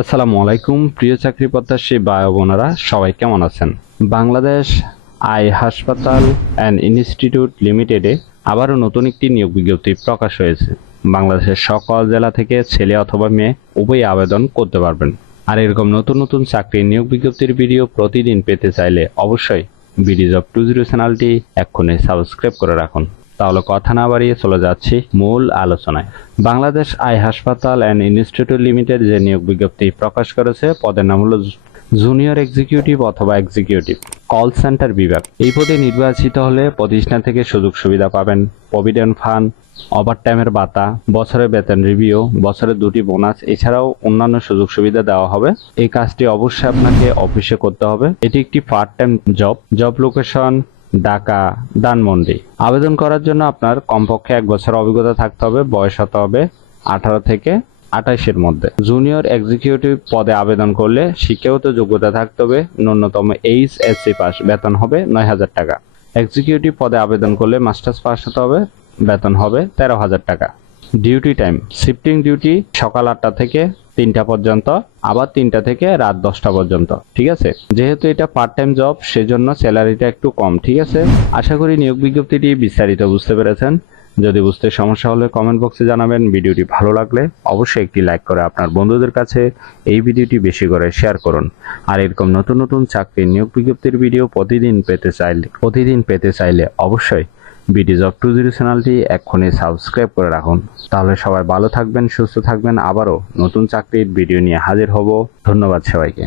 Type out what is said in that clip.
আসসালামু আলাইকুম, প্রিয় চাকরি প্রত্যাশী ও বোনেরা, সবাই কেমন আছেন? বাংলাদেশ আই হাসপাতাল অ্যান্ড ইনস্টিটিউট লিমিটেডে আবারও নতুন একটি নিয়োগ বিজ্ঞপ্তি প্রকাশ হয়েছে। বাংলাদেশের সকল জেলা থেকে ছেলে অথবা মেয়ে উভয়ই আবেদন করতে পারবেন। আর এরকম নতুন নতুন চাকরির নিয়োগ বিজ্ঞপ্তির ভিডিও প্রতিদিন পেতে চাইলে অবশ্যই বিডি জব টু জিরো চ্যানেলটি এক্ষুনি সাবস্ক্রাইব করে রাখুন। তাহলে কথা না বাড়িয়ে চলে যাচ্ছি মূল আলোচনায়। বাংলাদেশ আই হাসপাতাল অ্যান্ড ইনস্টিটিউট লিমিটেড যে নিয়োগ বিজ্ঞপ্তি প্রকাশ করেছে, পদের নাম হলো জুনিয়র এক্সিকিউটিভ অথবা এক্সিকিউটিভ, কল সেন্টার বিভাগ। এই পদে নির্বাচিত হলে প্রতিষ্ঠান থেকে সুযোগ সুবিধা পাবেন। প্রভিডেন্ট ফান্ড, ওভারটাইমের ভাতা, বছরের বেতন রিভিউ বছরে দুটি বোনাস, এছাড়াও অন্যান্য সুযোগ সুবিধা দেওয়া হবে। এই কাজটি অবশ্যই আপনাকে অফিসে করতে হবে। এটি একটি part time job. Job location Dhaka, Dhanmondi. আবেদন করার জন্য আপনার কমপক্ষে এক বছর অভিজ্ঞতা থাকতে হবে, বয়স হতে হবে আঠারো থেকে আঠাইশের মধ্যে। জুনিয়র এক্সিকিউটিভ পদে আবেদন করলে শিক্ষাগত যোগ্যতা থাকতে হবে, ন্যূনতম এইচ এসসি পাস, বেতন হবে নয় হাজার টাকা। এক্সিকিউটিভ পদে আবেদন করলে মাস্টার্স পাস হতে হবে, বেতন হবে তেরো হাজার টাকা। ডিউটি টাইম, শিফটিং ডিউটি সকাল আটটা থেকে তিনটা পর্যন্ত, আবার তিনটা থেকে রাত দশটা পর্যন্ত, ঠিক আছে? যেহেতু এটা পার্ট টাইম জব সেজন্য স্যালারিটা একটু কম, ঠিক আছে? আশা করি নিয়োগ বিজ্ঞপ্তিটি বিস্তারিত বুঝতে পেরেছেন। যদি বুঝতে সমস্যা হলে কমেন্ট বক্সে জানাবেন। ভিডিওটি ভালো লাগলে অবশ্যই একটি লাইক করে আপনার বন্ধুদের কাছে এই ভিডিওটি বেশি করে শেয়ার করুন। আর এরকম নতুন নতুন চাকরির নিয়োগ বিজ্ঞপ্তির ভিডিও প্রতিদিন পেতে চাইলে প্রতিদিন পেতে চাইলে অবশ্যই বিডি জব টু জিরো চ্যানেলটি এক্ষুনি সাবস্ক্রাইব করে রাখুন। তাহলে সবাই ভালো থাকবেন, সুস্থ থাকবেন, আবারও নতুন চাকরির ভিডিও নিয়ে হাজির হব। ধন্যবাদ সবাইকে।